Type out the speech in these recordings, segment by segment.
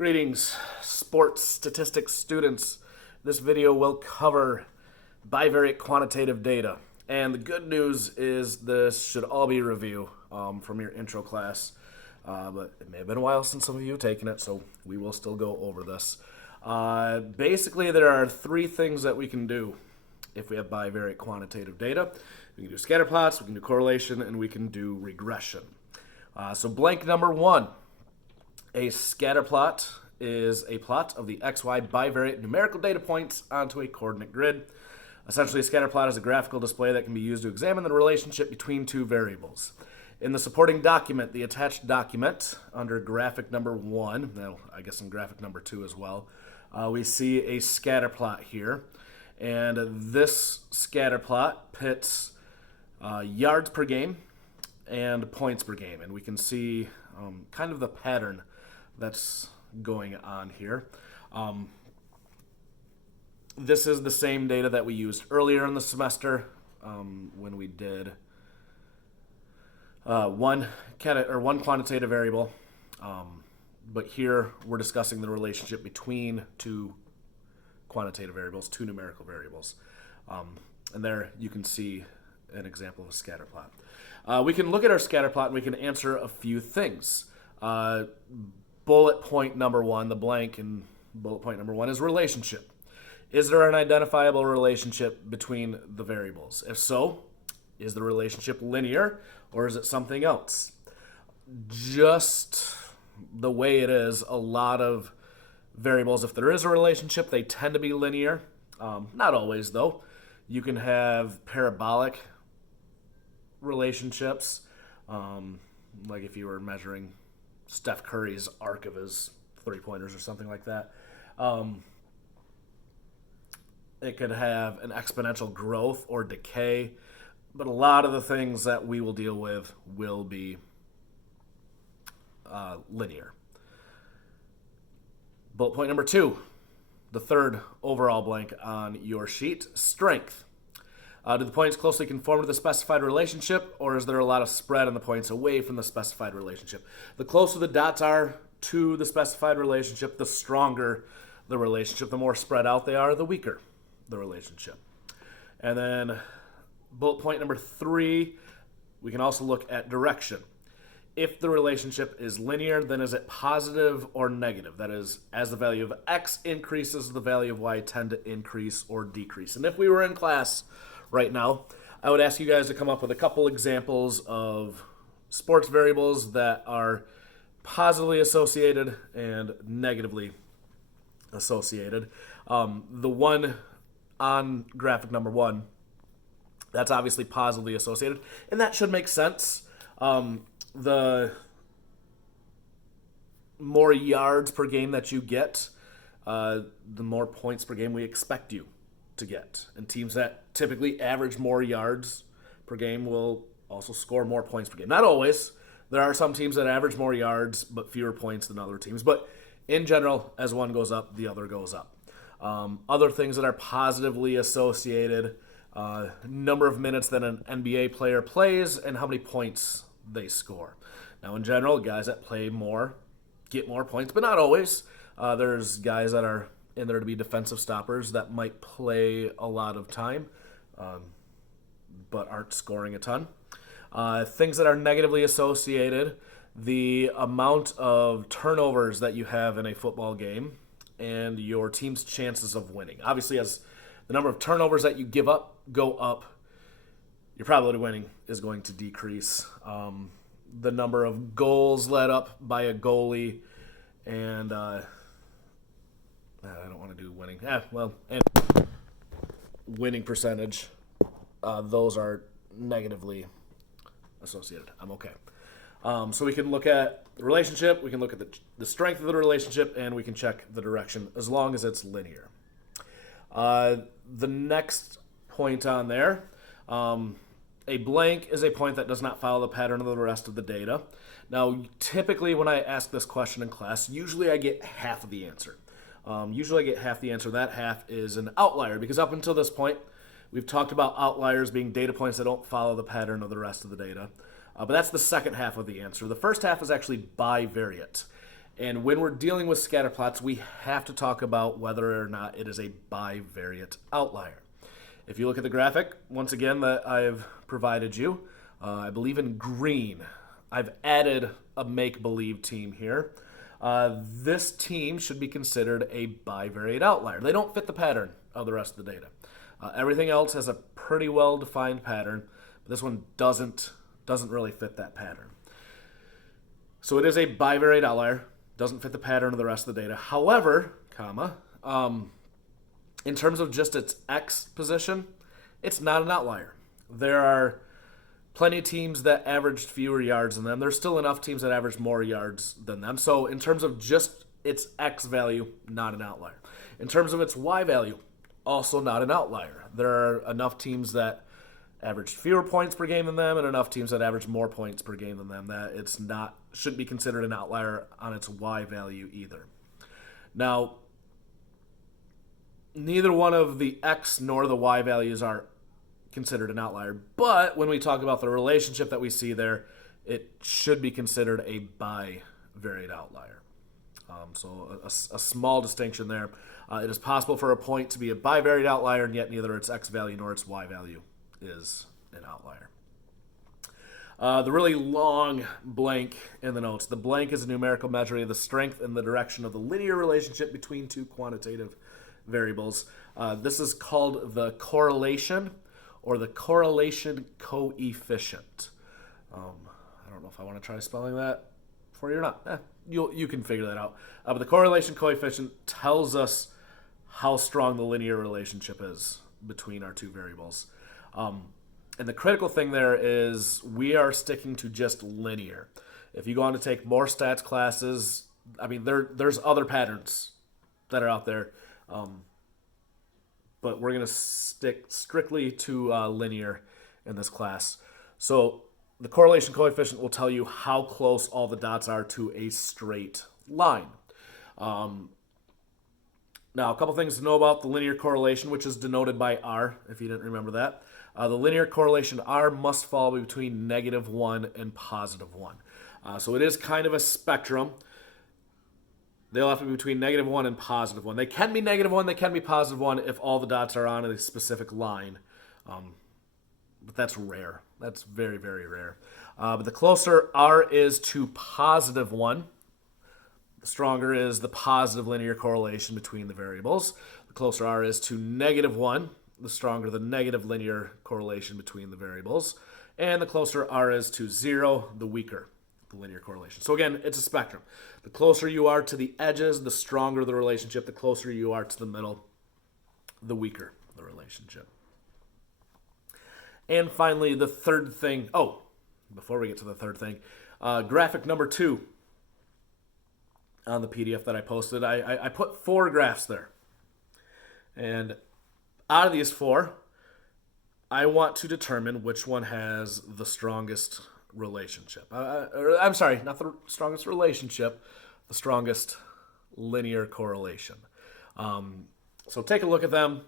Greetings, sports statistics students. This video will cover bivariate quantitative data. And the good news is this should all be review from your intro class. But it may have been a while since some of you have taken it, so we will still go over this. Basically, there are three things that we can do if we have bivariate quantitative data. We can do scatter plots, we can do correlation, and we can do regression. So blank number one. A scatter plot is a plot of the XY bivariate numerical data points onto a coordinate grid. Essentially, a scatter plot is a graphical display that can be used to examine the relationship between two variables. In the supporting document, the attached document, under graphic number 1, now I guess in graphic number 2 as well, we see a scatter plot here. And this scatter plot pits yards per game and points per game. And we can see kind of the pattern that's going on here. This is the same data that we used earlier in the semester when we did one quantitative variable. But here we're discussing the relationship between two quantitative variables, two numerical variables. And there you can see an example of a scatter plot. We can look at our scatter plot and we can answer a few things. Bullet point number 1, the blank in bullet point number 1 is relationship. Is there an identifiable relationship between the variables? If so, is the relationship linear or is it something else? Just the way it is, a lot of variables, if there is a relationship, they tend to be linear. Not always, though. You can have parabolic relationships, like if you were measuring Steph Curry's arc of his three-pointers or something like that. It could have an exponential growth or decay, but a lot of the things that we will deal with will be linear. Bullet point number 2, the third overall blank on your sheet, strength. Do the points closely conform to the specified relationship, or is there a lot of spread on the points away from the specified relationship? The closer the dots are to the specified relationship, the stronger the relationship. The more spread out they are, the weaker the relationship. And then bullet point number 3, we can also look at direction. If the relationship is linear, then is it positive or negative? That is, as the value of x increases, the value of y tend to increase or decrease. And if we were in class right now, I would ask you guys to come up with a couple examples of sports variables that are positively associated and negatively associated. The one on graphic number 1, that's obviously positively associated, and that should make sense. The more yards per game that you get, the more points per game we expect you to get. And teams that typically average more yards per game will also score more points per game. Not always. There are some teams that average more yards but fewer points than other teams. But in general, as one goes up, the other goes up. Other things that are positively associated, number of minutes that an NBA player plays and how many points they score. Now, in general, guys that play more get more points, but not always. There's guys that are in there to be defensive stoppers that might play a lot of time, but aren't scoring a ton. Things that are negatively associated, the amount of turnovers that you have in a football game and your team's chances of winning. Obviously, as the number of turnovers that you give up go up, your probability of winning is going to decrease. The number of goals let up by a goalie, and I don't want to do winning. And winning percentage, those are negatively associated. I'm okay. So we can look at the relationship, we can look at the strength of the relationship, and we can check the direction as long as it's linear. The next point on there, a blank is a point that does not follow the pattern of the rest of the data. Now, typically when I ask this question in class, usually I get half of the answer. That half is an outlier, because up until this point, we've talked about outliers being data points that don't follow the pattern of the rest of the data. But that's the second half of the answer. The first half is actually bivariate. And when we're dealing with scatter plots, we have to talk about whether or not it is a bivariate outlier. If you look at the graphic, once again, that I've provided you, I believe in green, I've added a make-believe team here. This team should be considered a bivariate outlier. They don't fit the pattern of the rest of the data. Everything else has a pretty well-defined pattern, but this one doesn't really fit that pattern. So it is a bivariate outlier, doesn't fit the pattern of the rest of the data. However, in terms of just its X position, it's not an outlier. There are plenty of teams that averaged fewer yards than them. There's still enough teams that average more yards than them. So in terms of just its X value, not an outlier. In terms of its Y value, also not an outlier. There are enough teams that averaged fewer points per game than them and enough teams that average more points per game than them that shouldn't be considered an outlier on its Y value either. Now, neither one of the X nor the Y values are considered an outlier, but when we talk about the relationship that we see there, it should be considered a bivariate outlier. So a small distinction there. It is possible for a point to be a bivariate outlier, and yet neither its X value nor its Y value is an outlier. The really long blank in the notes. The blank is a numerical measure of the strength and the direction of the linear relationship between two quantitative variables. This is called the correlation or the correlation coefficient. I don't know if I want to try spelling that for you or not. You can figure that out. But the correlation coefficient tells us how strong the linear relationship is between our two variables. And the critical thing there is we are sticking to just linear. If you go on to take more stats classes, there's other patterns that are out there. But we're going to stick strictly to linear in this class. So the correlation coefficient will tell you how close all the dots are to a straight line. Now, a couple things to know about the linear correlation, which is denoted by R, if you didn't remember that. The linear correlation R must fall between -1 and +1. So it is kind of a spectrum. They'll have to be between -1 and +1. They can be -1, they can be +1 if all the dots are on a specific line. But that's rare. That's very, very rare. But the closer R is to +1, the stronger is the positive linear correlation between the variables. The closer R is to -1, the stronger the negative linear correlation between the variables. And the closer R is to 0, the weaker the linear correlation. So again, it's a spectrum. The closer you are to the edges, the stronger the relationship. The closer you are to the middle, the weaker the relationship. And finally, the third thing. Before we get to the third thing, graphic number 2 on the PDF that I posted. I put 4 graphs there. And out of these 4, I want to determine which one has the strongest relationship. I'm sorry, not the strongest relationship, the strongest linear correlation. So take a look at them.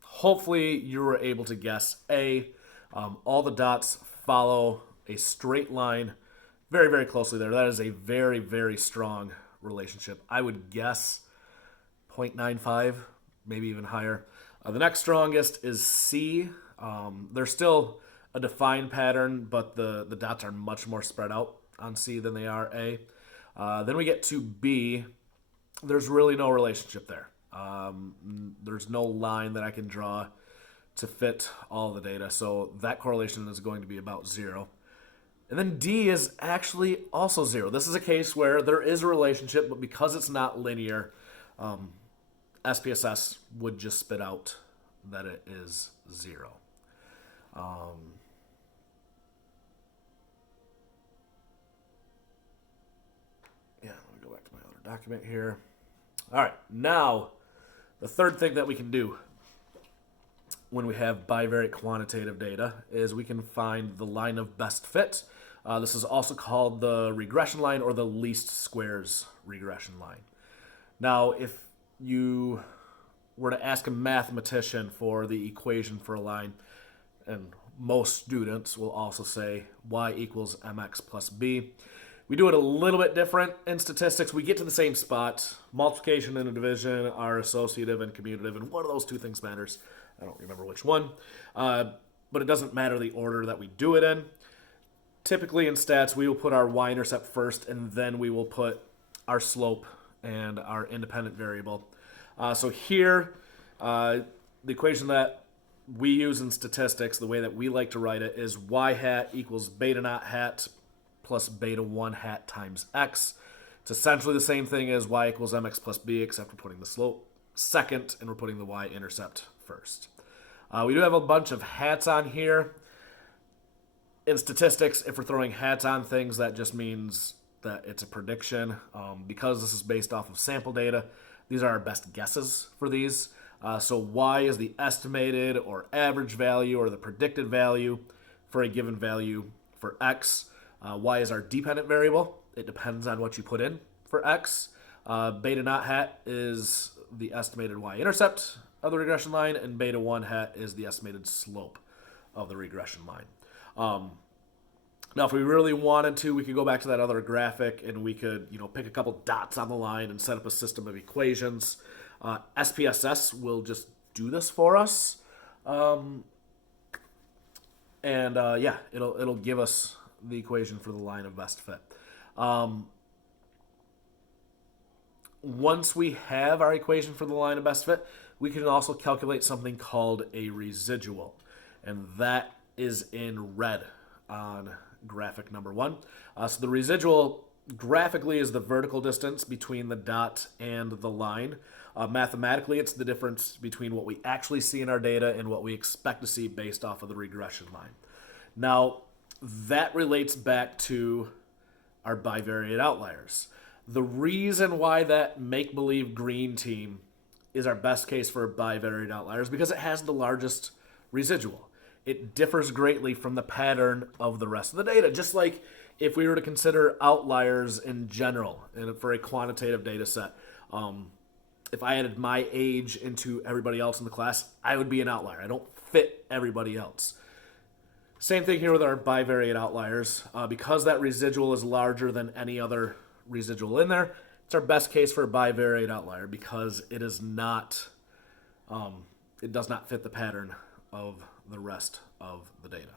Hopefully you were able to guess A, all the dots follow a straight line very, very closely there. That is a very, very strong relationship. I would guess 0.95, maybe even higher. The next strongest is C. There's still a defined pattern, but the dots are much more spread out on C than they are A. Then we get to B. There's really no relationship there. There's no line that I can draw to fit all the data, so that correlation is going to be about 0. And then D is actually also 0. This is a case where there is a relationship, but because it's not linear, SPSS would just spit out that it is 0. Let me go back to my other document here. All right, now the third thing that we can do when we have bivariate quantitative data is we can find the line of best fit. This is also called the regression line or the least squares regression line. Now, if you were to ask a mathematician for the equation for a line, and most students will also say y equals mx plus b, We do it a little bit different in statistics. We get to the same spot. Multiplication and division are associative and commutative, and one of those two things matters. I don't remember which one. But it doesn't matter the order that we do it in. Typically in stats, we will put our y-intercept first, and then we will put our slope and our independent variable. So here, the equation that we use in statistics, the way that we like to write it, is y hat equals beta naught hat plus beta 1 hat times x. It's essentially the same thing as y equals mx plus b, except we're putting the slope second and we're putting the y-intercept first. We do have a bunch of hats on here. In statistics, if we're throwing hats on things, that just means that it's a prediction. Because this is based off of sample data, these are our best guesses for these. So y is the estimated or average value or the predicted value for a given value for x. Y is our dependent variable. It depends on what you put in for x. Beta naught hat is the estimated y-intercept of the regression line, and beta 1 hat is the estimated slope of the regression line. Now, if we really wanted to, we could go back to that other graphic and we could, pick a couple dots on the line and set up a system of equations. SPSS will just do this for us, it'll give us the equation for the line of best fit. Once we have our equation for the line of best fit, we can also calculate something called a residual, and that is in red on graphic number 1. So the residual graphically is the vertical distance between the dot and the line. Mathematically, it's the difference between what we actually see in our data and what we expect to see based off of the regression line. Now, that relates back to our bivariate outliers. The reason why that make-believe green team is our best case for bivariate outliers is because it has the largest residual. It differs greatly from the pattern of the rest of the data. Just like if we were to consider outliers in general and for a quantitative data set, if I added my age into everybody else in the class, I would be an outlier. I don't fit everybody else. Same thing here with our bivariate outliers. Because that residual is larger than any other residual in there, it's our best case for a bivariate outlier because it is not, it does not fit the pattern of the rest of the data.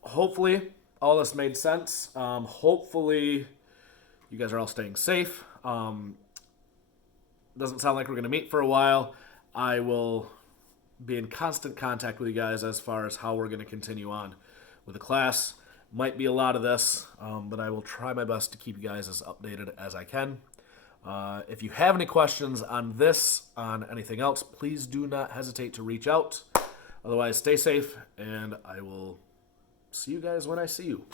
Hopefully all this made sense. Hopefully you guys are all staying safe. Doesn't sound like we're going to meet for a while. I will be in constant contact with you guys as far as how we're going to continue on with the class. Might be a lot of this, but I will try my best to keep you guys as updated as I can. If you have any questions on this, on anything else, please do not hesitate to reach out. Otherwise, stay safe, and I will see you guys when I see you.